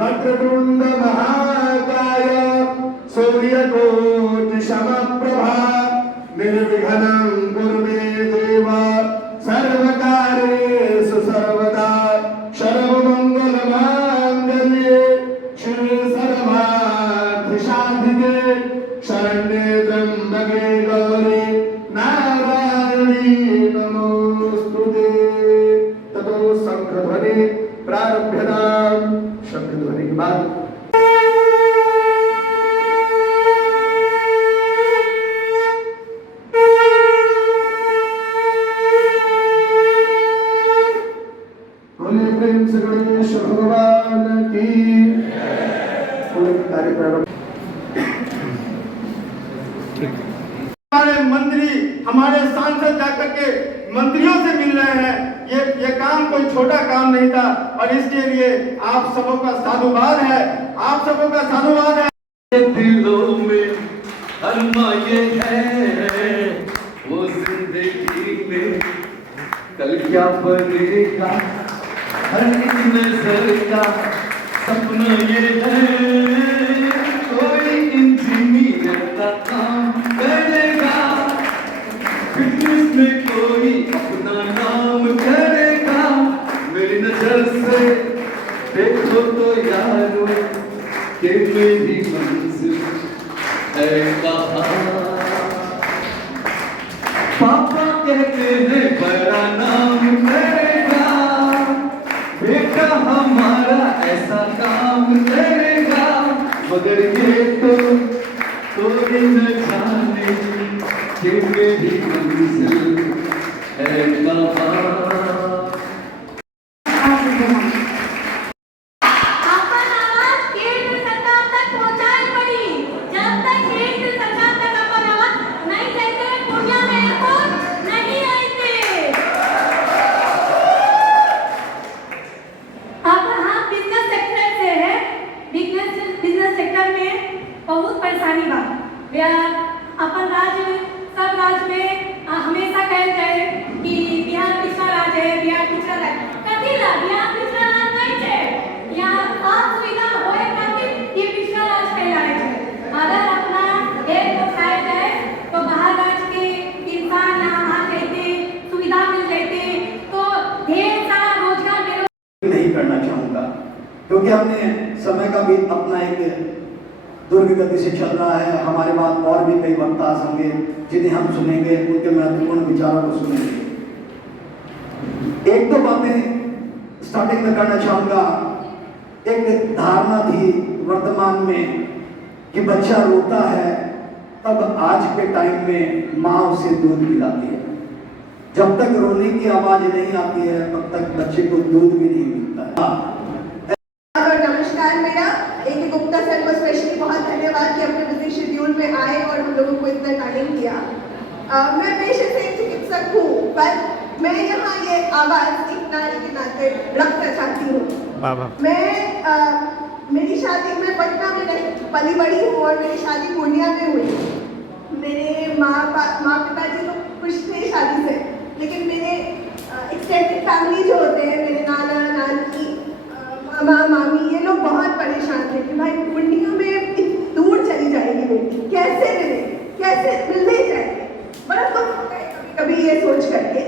वक्रतुंड महाकाय सूर्यकोटि समप्रभा निर्विघ्नं कुरु मे देव सर्वकार्येषु सर्वदा सर्वमंगलमांगल्ये शिवे सर्वार्थसाधिके शरण्ये त्र्यंबके गौरी नारायणी नमोस्तुते। ततो शंखध्वनि प्रारभ्यताम्। शंखध्वनि के बाद प्रेम से गणेश भगवान की कार्यक्रम। हमारे मंत्री हमारे सांसद जाकर के मंत्रियों से मिल रहे हैं, ये काम कोई छोटा काम नहीं था और इसके लिए आप सबों का साधुवाद है, आप सबों का साधुवाद है। दिलों में अरमा ये है वो जिंदगी में कल क्या बनेगा, हर एक नजर का सपना ये है कोई इंजीनियर का काम करेगा, फिटनेस में कोई अपना नाम करेगा। मेरी नजर से देखो तो यारो कि मेरी मंजिल है कहाँ। पापा कहते हैं बड़ा नाम करेगा, बेटा हमारा ऐसा काम करेगा, मगर ये तो कोई न जाने कि मेरी मंजिल है कहाँ। बहुत परेशानी बा। अपन राज्य सब राज्य में हमेशा कहल जाए कि बिहार पिछड़ा राज्य है, बिहार पिछड़ा राज्य कथी ला बिहार पिछड़ा राज्य नहीं है। यहाँ सब सुविधा होए खातिर ये पिछड़ा राज्य कहलाए है। अगर अपना एक को खाया जाए तो बाहर राज्य के इंसान यहाँ आ जाते, सुविधा मिल जाते तो ढेर सारा रोजगार नहीं करना चाहूँगा, क्योंकि हमने समय का भी अपना एक दुर्ग गति से चल रहा है। हमारे बाद और भी कई वक्ता होंगे जिन्हें हम सुनेंगे, उनके महत्वपूर्ण विचारों को सुनेंगे। एक दो बातें स्टार्टिंग में करना चाहूँगा। एक धारणा थी वर्तमान में कि बच्चा रोता है तब आज के टाइम में माँ उसे दूध पिलाती है। जब तक रोने की आवाज नहीं आती है तब तक बच्चे को दूध भी नहीं मिलता है। नमस्कार, मेरा एक गुप्ता सर को स्पेशली बहुत धन्यवाद कि अपने बिजी शेड्यूल में आए और हम लोगों को इतना टाइम दिया। मैं पेशे से एक चिकित्सक हूँ, पर मैं यहाँ ये आवाज एक नारी के नाते रखना चाहती हूँ। मैं मेरी शादी में पटना में नहीं पली बड़ी हूँ और मेरी शादी पूर्णिया में हुई। मेरे माँ पिताजी तो खुश थे शादी से, लेकिन मेरे एक्सटेंडेड फैमिली जो होते हैं, मेरे नाना नानी मामा मामी, ये लोग बहुत परेशान थे कि भाई पूर्णिया में इतनी दूर चली जाएगी बेटी, कैसे मिले, कैसे मिलने जाएंगे। बड़ा दुख होता है कभी कभी ये सोच करके।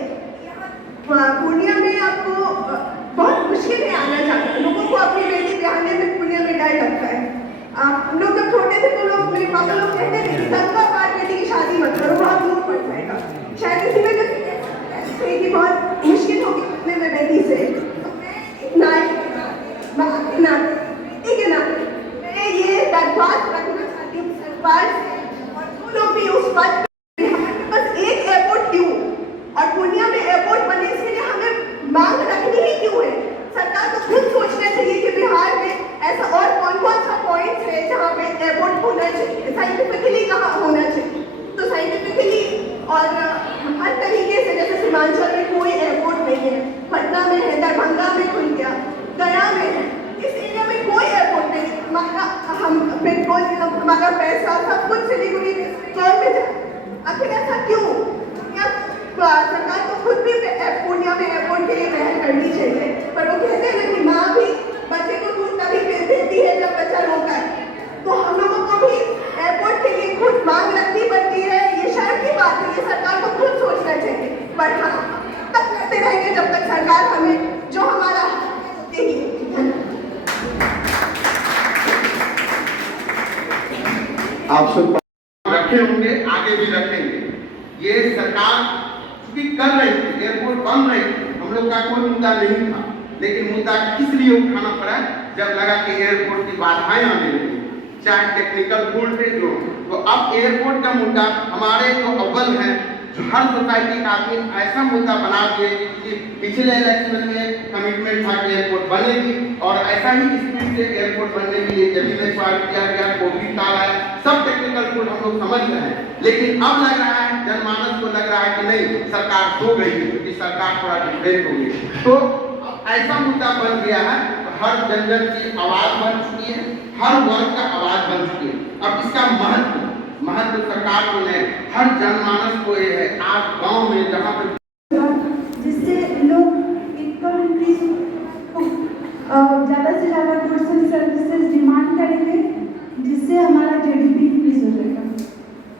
पूर्णिया में आपको बहुत मुश्किल है आना जाना। लोगों को अपनी बेटी ब्याहने में पूर्णिया में डर लगता है। हम लोग जब छोटे थे तो लोग मेरे पापा लोग कहते थे कि दंगा पार बेटी की शादी मत करो, बहुत दूर पड़ जाएगा। शायद इसी वजह से कि बहुत मुश्किल होगी अपने में बेटी से। तो मैं एक नारी के नाते मैं ये दरख्वास्त रखना चाहती हूँ सरकार से, और जो लोग भी उस पद पे बस एक एयरपोर्ट क्यों, और पूर्णिया में एयरपोर्ट बनने के लिए हमें मांग रखनी ही क्यों है। सरकार को खुद सोचना चाहिए कि बिहार में ऐसा और कौन कौन सा पॉइंट है जहाँ पे एयरपोर्ट होना चाहिए, साइंटिफिकली कहाँ होना चाहिए। तो साइंटिफिकली और हर तरीके से, जैसे सीमांचल में कोई एयरपोर्ट नहीं है, पटना में है, दरभंगा में खुल गया, गया में है, इस एरिया में कोई एयरपोर्ट नहीं। हमारा हम पेट्रोल, हमारा पैसा सब कुछ सिलीगुड़ी में पढ़नी चाहिए। पर वो कहते हैं ना कि माँ भी बच्चे को दूध तभी देती है जब बच्चा रोता है। तो हम लोगों को भी एयरपोर्ट के लिए खुद मांग रखनी पड़ती है। ये शर्म की बात है, ये सरकार को खुद सोचना चाहिए। पर हाँ, तब करते रहेंगे जब तक सरकार हमें जो हमारा देती है। आप सब रखे होंगे, आगे भी रखेंगे। ये सरकार चूंकि कर रही थी, एयरपोर्ट बन रही थी, हम लोग का कोई मुद्दा नहीं था, लेकिन मुद्दा किस लिए उठाना पड़ा जब लगा कि एयरपोर्ट की बाधाएं आने लगी, चाहे टेक्निकल फॉल्ट हो। तो अब एयरपोर्ट का मुद्दा हमारे जो अव्वल है, जो हर सोसाइटी का आदमी ऐसा मुद्दा बना दिए कि पिछले इलेक्शन में कमिटमेंट था कि एयरपोर्ट बनेगी, और ऐसा ही स्पीड से एयरपोर्ट बनने के लिए जमीन एक्वायर किया गया, कोविड काल आया, सब टेक्निकल फॉल्ट हम लोग समझ रहे हैं। लेकिन अब लग रहा है, जनमानस को लग रहा है कि नहीं, सरकार सो गई है, क्योंकि सरकार थोड़ा डिफरेंट हो गई। तो ऐसा मुद्दा बन गया है, हर जन की आवाज बन चुकी है, हर वर्ग का आवाज बन चुकी है। अब इसका महत्व सरकार को नहीं, हर जनमानस को ये है। आज गांव में जहाँ पर जिससे लोग इनकम इंक्रीज ज़्यादा से ज़्यादा गुड्स एंड सर्विसेज डिमांड करेंगे, जिससे हमारा जीडीपी इंक्रीज हो जाएगा।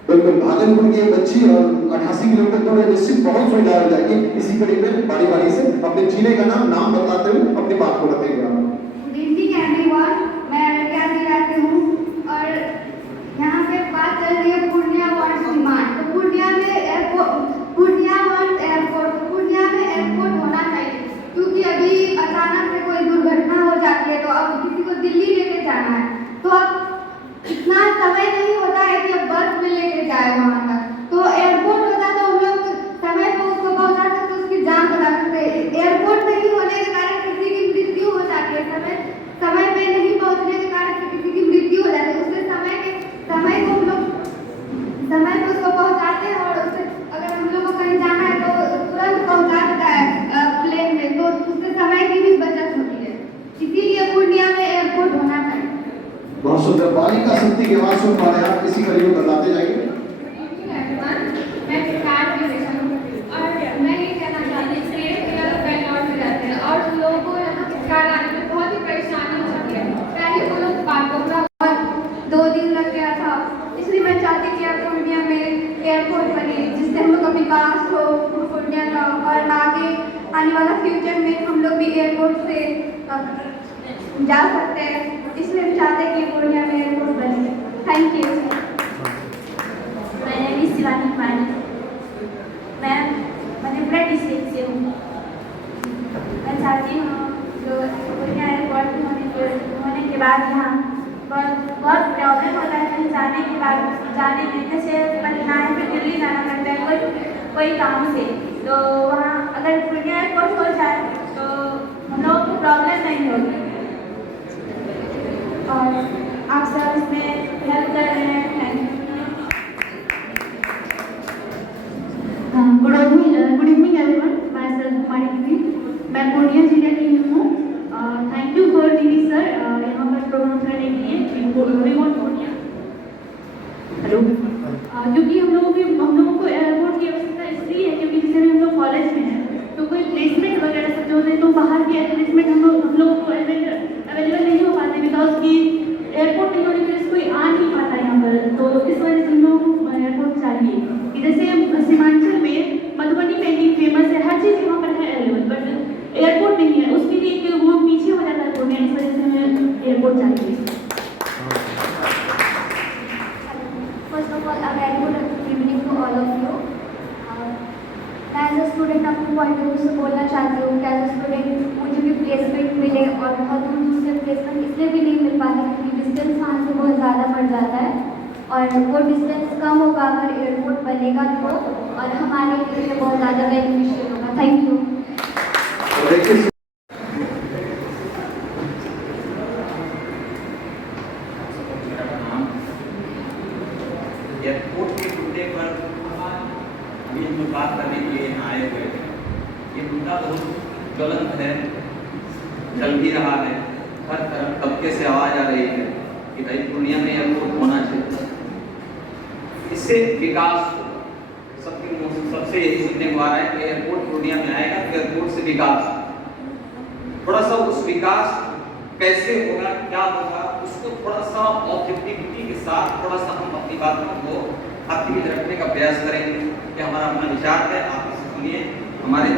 बिल्कुल, भागलपुर की बच्ची और 88 किलोमीटर दूर है, निश्चित बहुत सुविधा हो जाएगी। इसी कड़ी में बारी बारी से अपने जिले का नाम बताते हुए अपनी बात को बताएंगे। गुड इवनिंग एवरीवन, मैं अररिया में रहती हूँ और यहाँ पे बात चल रही है पूर्णिया वांट्स डिमांड। तो पूर्णिया में एयरपोर्ट होना चाहिए, क्योंकि अभी अचानक से कोई दुर्घटना हो जाती है तो अब किसी को दिल्ली लेके जाना है, तो अब इतना समय नहीं होता है कि अब बस में लेके जाए वहाँ तक। तो एयरपोर्ट होता तो हम लोग समय पर उसको पहुँचा सकते, उसकी जान बचा सकते। एयरपोर्ट नहीं होने के कारण किसी की मृत्यु हो जाती है, समय पे नहीं पहुँचने के कारण किसी की मृत्यु हो जाती है। उससे समय को हम लोग समय पे उसको पहुँचाते हैं, और उससे अगर हम लोग को कहीं जाना है तो तुरंत पहुँचा देता है प्लेन में, तो उससे समय की भी बचत होती है। इसीलिए पूर्णिया में एयरपोर्ट होना चाहिए। बहुत सुंदर, बालिका शक्ति की आवाज सुन पा रहे हैं आप, इसी कड़ी में बताते जाएंगे। मैं कार की और मैं ये कहना चाहती हूँ कि बेंगलोर में रहते हैं और लोगों को यहाँ कार आने में बहुत ही परेशानी होती है। पहले वो लोग बागडोगरा और 2 दिन लग गया था, इसलिए मैं चाहती कि अब पूर्णिया में एयरपोर्ट बने, जिससे हम लोग का विकास हो पूर्णिया का, और आगे आने वाला फ्यूचर में हम लोग भी एयरपोर्ट से जा सकते हैं। इसलिए हम चाहते हैं कि पूर्णिया में एयरपोर्ट बने। Thank you. मैं शिवानी कुमारी, मैं मधेपुरा डिस्ट्रिक्ट से हूँ। मैं चाहती हूँ जो पूर्णिया एयरपोर्ट होने के बाद यहाँ बहुत प्रॉब्लम होता है कहीं जाने के बाद, जाने में जैसे कठिनाई में दिल्ली जाना पड़ता है कोई काम से, तो वहाँ अगर पूर्णिया एयरपोर्ट हो जाए तो हम लोगों को प्रॉब्लम नहीं होगी, और आप सब इसमें हेल्प कर रहे हैं। गुड इवनिंग एवरीवन, मैं कुमारी दीदी, मैं पूर्णिया जिले की हूँ। थैंक यू फॉर दीदी सर यहाँ पर प्रोग्राम करने के लिए। हेलो, क्योंकि हम लोगों को एयरपोर्ट की आवश्यकता इसलिए है क्योंकि जैसे हम लोग कॉलेज में हैं तो कोई प्लेसमेंट वगैरह सब जो होते हैं तो बाहर के प्लेसमेंट हम लोगों को अवेलेबल नहीं हो पाते, बिकॉज की एयरपोर्ट नहीं होने की वजह से कोई आ नहीं पाता यहाँ पर। तो इस वजह से हम लोग को एयरपोर्ट चाहिए कि जैसे सीमांचल में मधुबनी पेंटिंग फेमस है, हर चीज़ यहाँ पर है अवेलेबल, बट एयरपोर्ट नहीं है, उसके लिए कि वो पीछे हो जाता है पूर्णिया, इस वजह से हमें एयरपोर्ट चाहिए। First of all, a very good evening to all of you. मैं एज अ स्टूडेंट अपने पॉइंट ऑफ व्यू से बोलना चाहती हूँ कि एज अ स्टूडेंट मुझे भी प्लेसमेंट मिले, और बहुत दूर दूर से प्लेसमेंट इसलिए भी नहीं मिल पाता क्योंकि डिस्टेंस वहाँ से बहुत ज़्यादा बढ़ जाता है, और वो डिस्टेंस कम होगा अगर एयरपोर्ट बनेगा तो, और हमारे लिए बहुत ज़्यादा बेनिफिशियल होगा। Thank you. एयरपोर्ट के मुद्दे पर अभी हम लोग बात करने के लिए यहाँ आए हुए हैं। ये मुद्दा बहुत ज्वलंत है, चल भी रहा है, हर तरफ तबके से आवाज़ आ रही है कि भाई पूर्णिया में एयरपोर्ट होना चाहिए, इससे विकास होगा। सबसे यही सुनने को आ रहा है कि एयरपोर्ट पूर्णिया में आएगा तो एयरपोर्ट से विकास। थोड़ा सा उस विकास कैसे होगा, क्या होगा, उसको थोड़ा सा ऑब्जेक्टिविटी के साथ थोड़ा सा हम अपनी बातों को आपके बीच रखने का प्रयास करेंगे कि हमारा अपना विचार है, आप इसे सुनिए, हमारे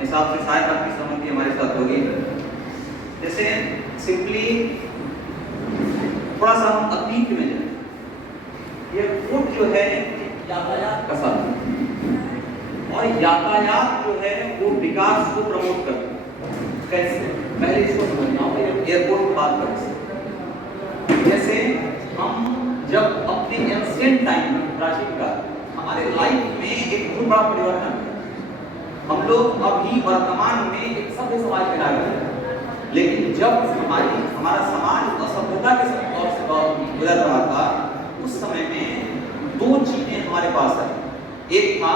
हिसाब से शायद आपकी सहमति हमारे साथ होगी। जैसे सिंपली थोड़ा सा हम अतीत में जाए, ये फूड जो है यातायात का साधन और यातायात जो है वो विकास को प्रमोट करता है। कैसे? पहले इसको समझना होगा, एयरपोर्ट की बात करें। जैसे हम जब अपने एंशिएंट टाइम में, प्राचीन काल, हमारे लाइफ में एक बहुत बड़ा परिवर्तन है। हम लोग अभी वर्तमान में एक सभ्य समाज में आ गए, लेकिन जब हमारा समाज असभ्यता के दौर से गुजर रहा था, उस समय में दो चीजें हमारे पास आई। एक था,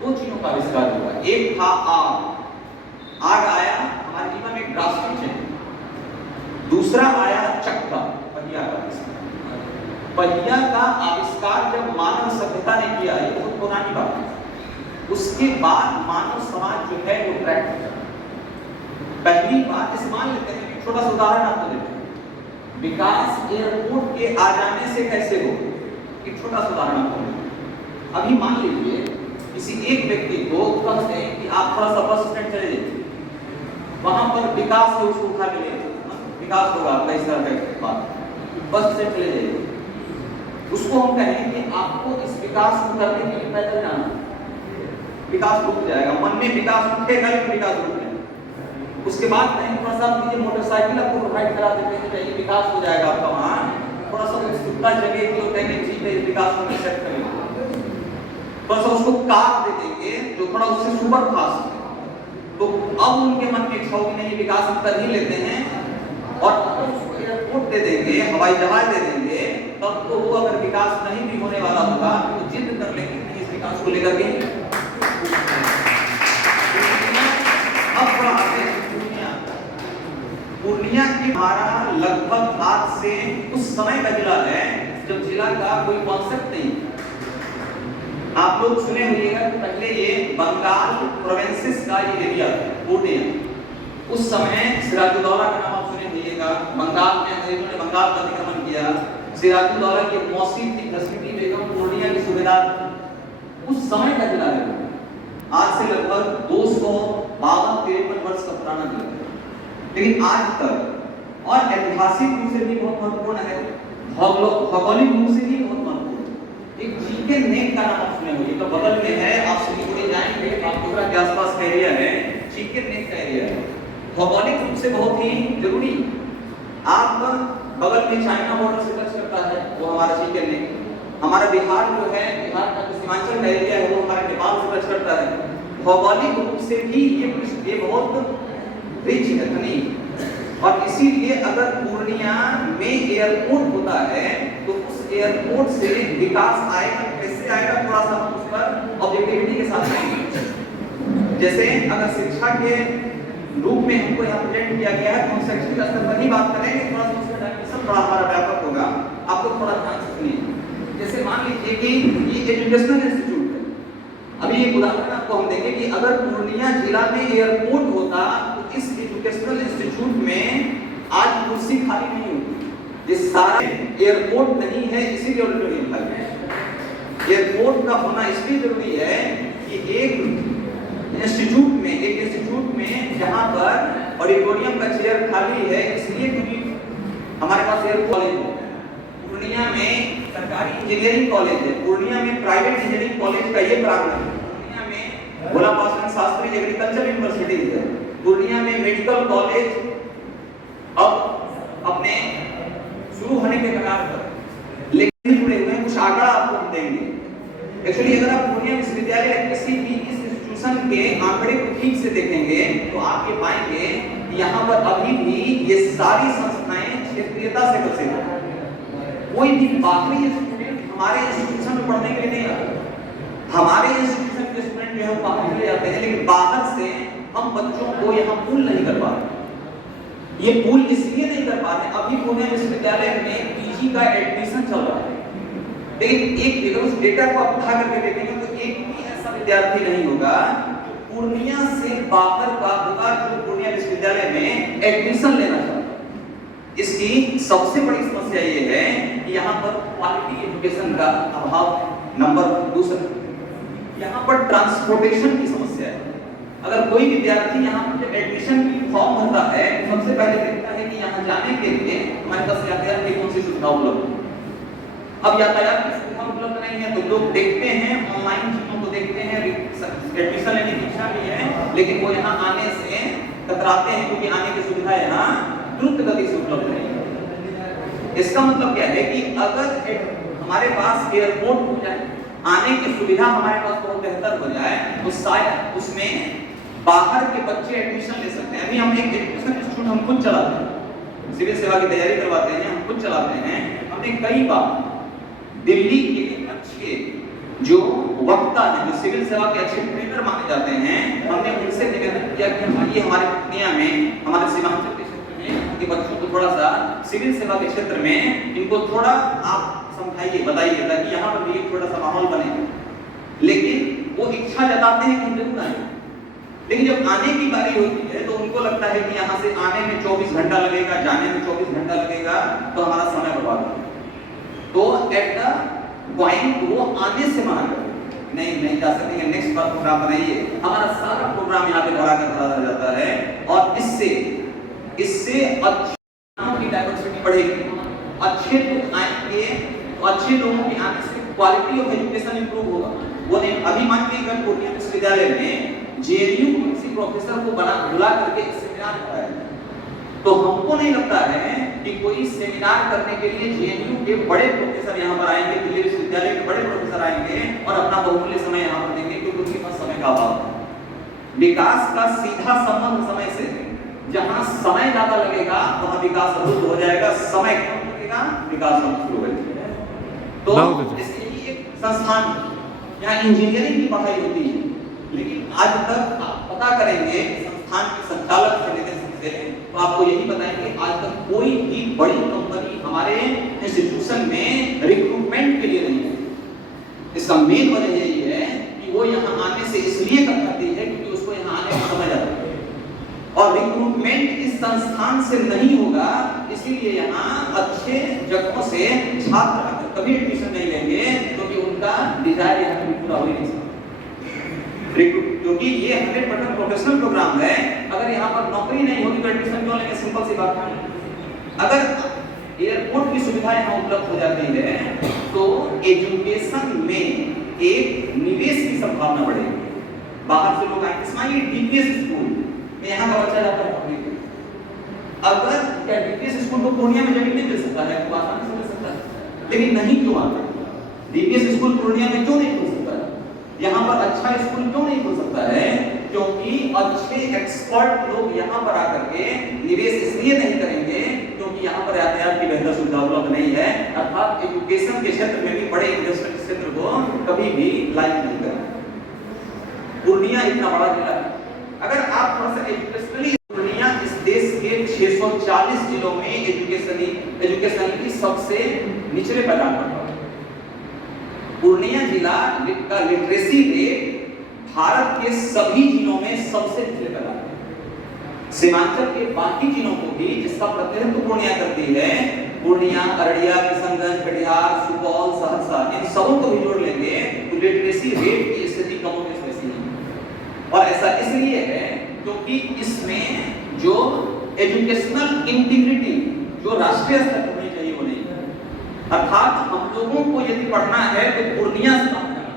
दो चीजों का आविष्कार हुआ। एक था आग आया, हमारे जीवन में ड्रास्टिक चेंज। दूसरा आया चक्का, पहिया का आविष्कार। पहिया का आविष्कार जब मानव सभ्यता ने किया, ये बहुत पुरानी बात है। उसके बाद मानव समाज जो है वो ट्रैक किया। पहली बात इस मान लेते हैं, छोटा सा उदाहरण आपको देते हैं। विकास एयरपोर्ट के आ जाने से कैसे हो, एक छोटा सा उदाहरण आपको। अभी मान लीजिए किसी एक व्यक्ति को कहते हैं कि आप थोड़ा सा बस स्टैंड चले जाइए, वहां पर विकास है, उसको उठा के ले विकास होगा आपका, इस तरह का बात, बस स्टैंड चले जाइए। उसको हम कहें कि आपको इस विकास को करने के लिए पैदल जाना, विकास रुक जाएगा। मन में विकास उठेगा लेकिन विकास रुक जाएगा। उसके बाद कहीं थोड़ा सा मुझे मोटरसाइकिल आपको प्रोवाइड करा देते हैं, चाहिए विकास हो जाएगा आपका। वहाँ थोड़ा सा उत्सुकता जगेगी और कहेंगे जी पे विकास को सेट करेंगे, थोड़ा सा उसको कार दे देंगे जो थोड़ा उससे सुपर फास्ट है। तो अब उनके मन में इच्छा होगी नहीं, विकास हम कर ही लेते हैं, और उसको एयरपोर्ट दे देंगे, हवाई जहाज दे देंगे, तब तो वो अगर विकास नहीं भी होने वाला होगा तो जिद कर लेंगे नहीं इस विकास को लेकर के। अब थोड़ा आगे पूर्णिया की हमारा लगभग आज से उस समय का जिला है जब जिला का कोई कॉन्सेप्ट नहीं। आप लोग सुने होइएगा कि पहले ये बंगाल प्रोविंसेस का ये एरिया था, पूर्णिया। उस समय सिराजुद्दौला का नाम आप सुने होइएगा। बंगाल में अंग्रेजों ने बंगाल का अतिक्रमण किया। सिराजुद्दौला की मौसी थी घसीटी बेगम, पूर्णिया की सूबेदार। उस समय का जिला है, आज से लगभग 252-53 वर्ष का पुराना जिला है। लेकिन आज तक और ऐतिहासिक रूप से भी बहुत महत्वपूर्ण है, भौगोलिक रूप से भी बहुत महत्वपूर्ण। एक जीके नेक का नाम आप सुने होंगे, तो बगल में है, आप सिलीगुड़ी जाएंगे, आपकोरा के आसपास का एरिया है, जीके नेक का एरिया है। भौगोलिक रूप से बहुत ही जरूरी। आप बगल में चाइना बॉर्डर से टच करता है, वो हमारा जीके नेक। हमारा बिहार जो है, बिहार का सीमांचल का एरिया है, वो हमारे नेपाल से टच करता है। भौगोलिक रूप से भी ये बहुत रिच है, धनी। और इसीलिए अगर पूर्णिया में एयरपोर्ट होता है तो उस एयरपोर्ट से विकास आएगा। कैसे आएगा, थोड़ा सा हम उस पर ऑब्जेक्टिविटी के साथ आएंगे। जैसे अगर शिक्षा के रूप में हमको यहाँ प्रेजेंट किया गया है तो हम शैक्षणिक स्तर पर ही बात करेंगे, थोड़ा सा उसका डायमेंशन थोड़ा हमारा व्यापक होगा। आपको थोड़ा ध्यान से सुनिए। जैसे मान लीजिए कि ये एजुकेशनल इंस्टीट्यूट है। अभी एक उदाहरण आपको हम देंगे कि अगर पूर्णिया जिला में एयरपोर्ट होता तो इस एजुकेशनल इंस्टीट्यूट में आज कुर्सी खाली नहीं होती। ये सारा एयरपोर्ट नहीं है, इसीलिए ऑडिटोरियम खाली है। एयरपोर्ट का होना इसलिए जरूरी है कि एक इंस्टीट्यूट में जहां पर ऑडिटोरियम का चेयर खाली है, इसलिए क्योंकि हमारे पास एयरपोर्ट कॉलेज है। पूर्णिया में सरकारी इंजीनियरिंग कॉलेज है, पूर्णिया में प्राइवेट इंजीनियरिंग कॉलेज का ये प्रांगण है, पूर्णिया में भोला पासवान शास्त्री एग्रीकल्चर यूनिवर्सिटी है, पूर्णिया में मेडिकल कॉलेज अब अपने शुरू होने के कगार पर, लेकिन जुड़े हुए कुछ आंकड़ा आपको हम देंगे। एक्चुअली अगर आप पूर्णिया विश्वविद्यालय किसी भी इस इंस्टीट्यूशन के आंकड़े को ठीक से देखेंगे तो आप ये पाएंगे कि यहाँ पर अभी भी ये सारी संस्थाएं क्षेत्रीयता से बसे हैं। कोई भी बाहरी स्टूडेंट हमारे इंस्टीट्यूशन में पढ़ने के लिए नहीं आता। हमारे इंस्टीट्यूशन के स्टूडेंट जो है बाहर चले जाते हैं, लेकिन बाहर से हम बच्चों को यहाँ पूल नहीं कर पा रहे। ये पूल इसलिए नहीं कर पा रहे, अभी पुणे विश्वविद्यालय में पीजी का एडमिशन चल रहा है, लेकिन एक उस डेटा को आप उठा करके देखेंगे तो एक भी ऐसा विद्यार्थी नहीं होगा पूर्णिया से बाहर का होगा जो पूर्णिया विश्वविद्यालय विश्वविद्यालय में एडमिशन लेना चाहता है। इसकी सबसे बड़ी समस्या ये है कि यहाँ पर क्वालिटी एजुकेशन का अभाव है। नंबर दूसरा, यहाँ पर ट्रांसपोर्टेशन की समस्या है। अगर कोई विद्यार्थी यहाँ पर जब एडमिशन की फॉर्म भरता है, सबसे पहले देखता है कि यहाँ जाने के लिए हमारे पास यातायात की कौन सी सुविधा उपलब्ध है। अब यातायात की सुविधा उपलब्ध नहीं है तो लोग देखते हैं, ऑनलाइन चीजों को देखते हैं, एडमिशन लेने की इच्छा भी है, लेकिन वो यहाँ आने से कतराते हैं क्योंकि आने की सुविधा यहाँ द्रुत गति से उपलब्ध नहीं है। इसका मतलब क्या है कि अगर हमारे पास एयरपोर्ट हो जाए, आने की सुविधा हमारे पास बहुत बेहतर हो जाए, तो शायद उसमें बाहर के बच्चे एडमिशन ले सकते हैं। अभी हम एक एजुकेशन इंस्टीट्यूट हम खुद चलाते हैं, सिविल सेवा की तैयारी करवाते हैं, हम खुद चलाते हैं। हमने कई बार दिल्ली के अच्छे जो वक्ता हैं, जो सिविल सेवा के अच्छे ट्रेनर माने जाते हैं, हमने उनसे निवेदन किया कि आइए हमारे पूर्णिया में, हमारे सीमांचल के क्षेत्र में कि बच्चों को थोड़ा सा सिविल सेवा के क्षेत्र में इनको थोड़ा आप समझाइए, बताइए, ताकि यहाँ पर भी एक थोड़ा सा माहौल बने। लेकिन वो इच्छा जताते हैं कि हम जरूर आएंगे, लेकिन जब आने की बारी होती है तो उनको लगता है कि यहाँ से आने में 24 घंटा लगेगा, जाने में 24 घंटा लगेगा, तो हमारा समय बर्बाद होगा। तो एट द पॉइंट वो आने से मना कर नहीं जा सकेंगे, नेक्स्ट बार प्रोग्राम बनाइए। हमारा सारा प्रोग्राम यहाँ पे भरा रह जाता है और इससे अच्छी की डाइवर्सिटी बढ़ेगी, अच्छे लोग आएंगे, तो अच्छे लोगों के आने से क्वालिटी ऑफ एजुकेशन इंप्रूव होगा। वो नहीं, अभी मान लीजिए अगर पूर्णिया विश्वविद्यालय में जेएनयू किसी प्रोफेसर को बुला करके सेमिनार कराया, तो हमको नहीं लगता है कि कोई सेमिनार करने के लिए जेएनयू के बड़े प्रोफेसर यहाँ पर आएंगे, दिल्ली विश्वविद्यालय के बड़े प्रोफेसर आएंगे और अपना बहुमूल्य समय यहाँ पर देंगे, क्योंकि उनके पास समय का अभाव है। विकास का सीधा संबंध समय से है। जहाँ समय ज्यादा लगेगा वहाँ विकास अवरुद्ध हो जाएगा, समय कम लगेगा विकास शुरू हो जाएगा। तो इसलिए एक संस्थान, यहाँ इंजीनियरिंग की पढ़ाई होती है, लेकिन आज तक आप पता करेंगे संस्थान के संचालक से लेकर से, तो आपको यही बताएंगे आज तक कोई भी बड़ी कंपनी हमारे इंस्टीट्यूशन में रिक्रूटमेंट के लिए नहीं है। इसका मेन वजह यही है कि वो यहाँ आने से इसलिए करती है क्योंकि उसको यहाँ आने में समय जाता है और रिक्रूटमेंट इस संस्थान से नहीं होगा, इसीलिए यहाँ अच्छे जगहों से छात्र आकर कभी एडमिशन नहीं लेंगे क्योंकि उनका डिजायर यहाँ कभी पूरा हो ही नहीं सकता, क्योंकि ये 100% प्रोफेशनल प्रोग्राम है। अगर यहाँ पर नौकरी नहीं होगी तो एडमिशन क्यों लेंगे? सिंपल सी बात है। अगर एयरपोर्ट की सुविधा यहाँ उपलब्ध हो जाती है तो एजुकेशन में एक निवेश की संभावना बढ़ेगी। बाहर से लोग आएंगे, इसमें डीपीएस स्कूल में यहाँ का बच्चा जाता है पढ़ने के लिए। अगर क्या डीपीएस स्कूल को पूर्णिया में जमीन नहीं मिल सकता है, तो आसानी से मिल सकता है, लेकिन नहीं क्यों आता? डीपीएस स्कूल पूर्णिया में क्यों नहीं खुल सकता है? यहाँ पर अच्छा स्कूल क्यों नहीं खुल सकता है? क्योंकि अच्छे एक्सपर्ट लोग यहाँ पर आकर के निवेश इसलिए नहीं करेंगे क्योंकि यहाँ पर यातायात की बेहतर सुविधा उपलब्ध नहीं है, अर्थात एजुकेशन के क्षेत्र में भी बड़े इंडस्ट्रियल क्षेत्र को कभी भी लाइक नहीं करेंगे। पूर्णिया इतना बड़ा जिला है, अगर आप थोड़ा सा एजुकेशनली, पूर्णिया इस देश के 640 जिलों में एजुकेशन की सबसे निचले पैदान पर है। पूर्णिया जिला का लिटरेसी रेट भारत के सभी जिलों में सबसे निचले पैदान है। सीमांचल के बाकी जिलों को भी, जिसका प्रतिनिधित्व पूर्णिया करती है, पूर्णिया, अररिया, किशनगंज, कटिहार, सुपौल, सहरसा, इन सबों को भी जोड़ लेंगे तो लिटरेसी रेट की स्थिति कम होने से वैसी है। और ऐसा इसलिए है क्योंकि इसमें जो एजुकेशनल इंटीग्रिटी जो राष्ट्रीय स्तर पर होनी चाहिए वो नहीं है। अर्थात हम लोगों को यदि पढ़ना है तो पूर्णिया से पढ़ना है,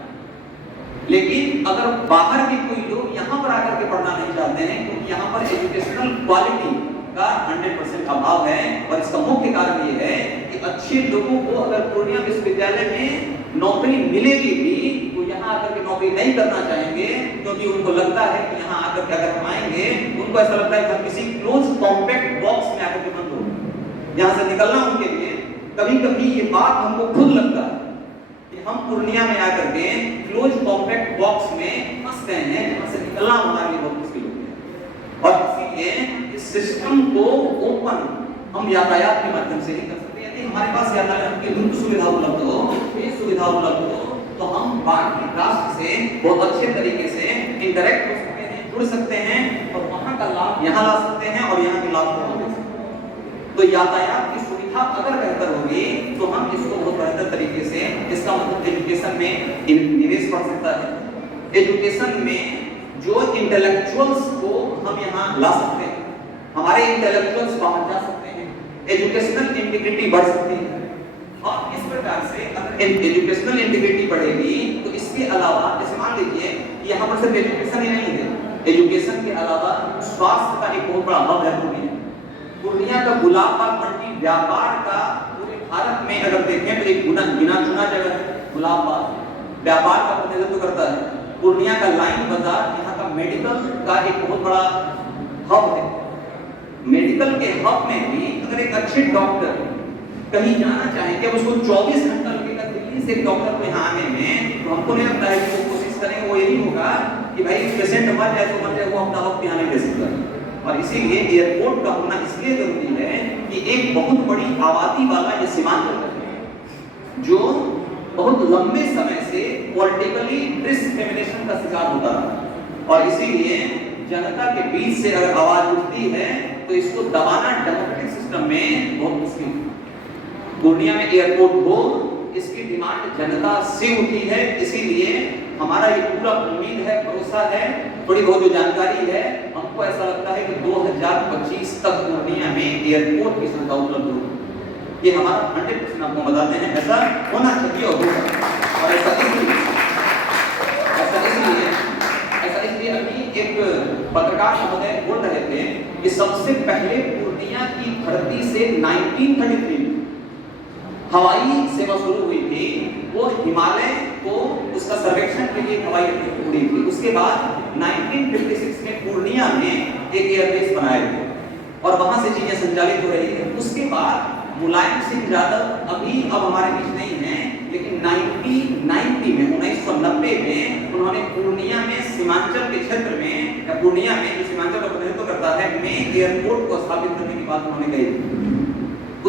लेकिन अगर बाहर के कोई लोग यहाँ पर आकर के पढ़ना नहीं चाहते हैं क्योंकि यहाँ पर एजुकेशनल क्वालिटी का 100% अभाव है। और इसका मुख्य कारण ये है कि अच्छे लोगों को अगर पूर्णिया विश्वविद्यालय में नौकरी मिलेगी भी तो यहाँ आकर के नौकरी नहीं करना चाहेंगे, क्योंकि उनको लगता है कि यहाँ आकर के अगर हम आएंगे उनको ऐसा लगता है कि हम किसी क्लोज कॉम्पैक्ट बॉक्स में आकर के बंद हो, यहाँ से निकलना उनके लिए कभी कभी ये बात हमको खुद लगता है कि हम पूर्णिया में आकर के क्लोज कॉम्पैक्ट बॉक्स में फंस गए हैं, जहाँ से निकलना हमारे लिए बहुत मुश्किल हो गया। और इसीलिए इस सिस्टम को ओपन हम यातायात के माध्यम से ही कर सकते हैं। यदि हमारे पास यातायात की द्रुत सुविधा उपलब्ध हो, तेज सुविधा उपलब्ध हो, तो हम बाकी राष्ट्र से बहुत अच्छे तरीके से इंटरेक्ट हो सकते हैं, जुड़ सकते हैं और वहां का लाभ यहाँ ला सकते हैं और यहाँ के लाभ को ले सकते हैं। तो यातायात की सुविधा अगर बेहतर होगी तो हम इसको बहुत बेहतर तरीके से, इसका मतलब एजुकेशन में निवेश बढ़ सकता है। एजुकेशन में जो इंटेलेक्चुअल्स को हम यहाँ ला सकते हैं, हमारे इंटेलेक्चुअल्स बाहर जा सकते हैं, एजुकेशनल इंटीग्रिटी बढ़ सकती है। और इस प्रकार से अगर एजुकेशनल इंटीग्रिटी बढ़ेगी तो इसके अलावा जैसे मान लीजिए यहाँ पर सिर्फ एजुकेशन ही नहीं है, एजुकेशन के अलावा स्वास्थ्य का एक बहुत बड़ा हब है पूर्णिया। पूर्णिया का गुलाबबाग मंडी व्यापार का पूरे भारत में अगर देखें तो एक गिना चुना जगह है। गुलाबबाग व्यापार का प्रतिनिधित्व करता है। पूर्णिया का लाइन बाजार यहाँ का मेडिकल का एक बहुत बड़ा हब है। मेडिकल के हब में भी अगर एक अच्छे डॉक्टर कहीं जाना चाहे कि अब उसको 24 घंटा लगेगा दिल्ली से डॉक्टर को यहाँ आने में, तो हमको नहीं लगता है कि वो कोशिश करेंगे, वो यही होगा कि भाई पेशेंट मर जाए तो मर जाए, वो अपना वक्त यहाँ नहीं दे सकता। और इसीलिए एयरपोर्ट का होना इसलिए जरूरी है कि एक बहुत बड़ी आबादी वाला ये सीमांचल है जो बहुत लंबे समय से पॉलिटिकली डिस्क्रिमिनेशन का शिकार होता रहा, और इसीलिए जनता के बीच से अगर आवाज उठती है तो इसको दबाना डेमोक्रेटिक सिस्टम में बहुत मुश्किल है। पूर्णिया में एयरपोर्ट हो, इसकी डिमांड जनता से उठी है, इसीलिए हमारा ये पूरा उम्मीद है, भरोसा है, थोड़ी बहुत जो जानकारी है, हमको ऐसा लगता है कि 2025 तक पूर्णिया में एयरपोर्ट की सुविधा उपलब्ध होगी। ये हमारा 100% आपको बताते हैं, ऐसा होना चाहिए और होगा। और ऐसा इसलिए अभी एक पत्रकार महोदय बोल रहे थे कि सबसे पहले पूर्णिया की धरती से 1933 में हवाई सेवा शुरू हुई थी। वो हिमालय को उसका सर्वेक्षण के लिए हवाई अड्डे उड़ी थी। उसके बाद 1956 में पूर्णिया में एक एयरबेस बनाया गया और वहां से चीजें संचालित हो रही है। उसके बाद मुलायम सिंह यादव अभी अब हमारे बीच नहीं है, लेकिन 1990 में 1990 में उन्होंने पूर्णिया में सीमांचल के क्षेत्र में, या पूर्णिया में जो सीमांचल का प्रतिनिधित्व करता है, में एयरपोर्ट को स्थापित करने की बात उन्होंने कही।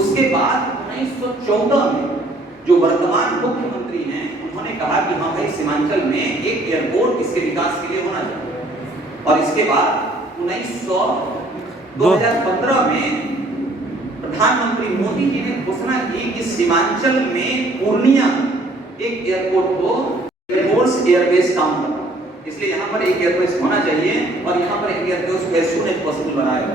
उसके बाद 1914 में जो वर्तमान मुख्यमंत्री हैं, उन्होंने कहा कि हाँ भाई सीमांचल में एक एयरपोर्ट इसके विकास के लिए होना चाहिए। और इसके बाद 2015 में प्रधानमंत्री मोदी जी ने घोषणा की कि सीमांचल में पूर्णिया एक एयरपोर्ट को एयरफोर्स एयरबेस काम करना, इसलिए यहाँ पर एक एयरबेस होना चाहिए और यहाँ पर एक airbase as soon as possible बनाया।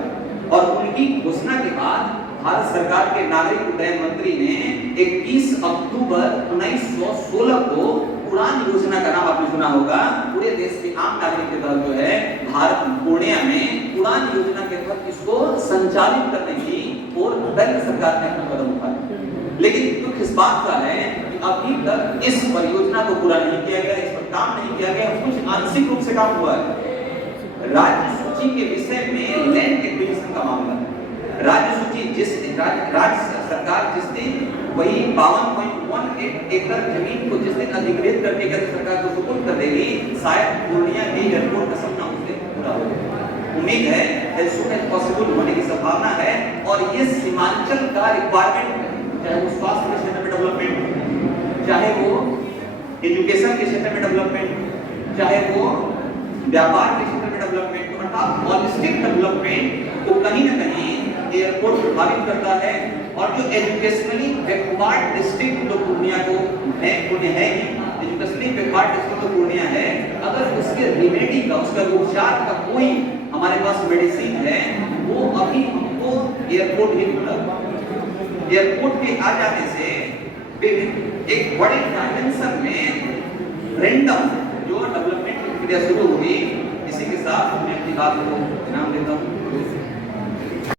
और उनकी घोषणा के बाद भारत सरकार के नागरिक उड्डयन मंत्री ने 21 अक्टूबर 1916 को उड़ान योजना का नाम आपने सुना होगा, पूरे देश के आम नागरिक के तहत जो है भारत पूर्णिया में उड़ान योजना के तहत इसको संचालित करने की और दिल्ली सरकार ने अपना कदम उठाया। लेकिन दुख इस बात का है कि अभी तक इस परियोजना को पूरा नहीं किया गया, इस पर काम नहीं किया गया, कुछ आंशिक रूप से काम हुआ है। राज्य सूची के विषय में लैंड एक्विजिशन का मामला है। राज्य सूची जिस राज्य सरकार जिस दिन वही 52.18 एकड़ जमीन को जिस दिन अधिकृत करके केंद्र सरकार को सुपुर्द कर देगी, शायद पूर्णिया के एयरपोर्ट का सपना उस दिन पूरा होगा। उम्मीद है एज सून एज पॉसिबल होने की संभावना है। और ये सीमांचल का रिक्वायरमेंट है, चाहे वो स्वास्थ्य के क्षेत्र में डेवलपमेंट, चाहे वो एजुकेशन के क्षेत्र में डेवलपमेंट, चाहे वो व्यापार के क्षेत्र में डेवलपमेंट, अर्थात हॉलिस्टिक डेवलपमेंट को कहीं ना कहीं एयरपोर्ट प्रभावित करता है। और जो एजुकेशनली बैकवर्ड डिस्ट्रिक्ट जो पूर्णिया को है, पूर्णिया है ही एजुकेशनली बैकवर्ड डिस्ट्रिक्ट जो पूर्णिया है, अगर उसके रेमेडी का, उसका उपचार का कोई हमारे पास मेडिसिन है, वो अभी हमको एयरपोर्ट ही मिला। एयरपोर्ट के आ जाने से एक बड़े डायमेंशन में रैंडम जो डेवलपमेंट की प्रक्रिया शुरू हुई। इसी के साथ मैं अपनी बात को नाम देता हूँ।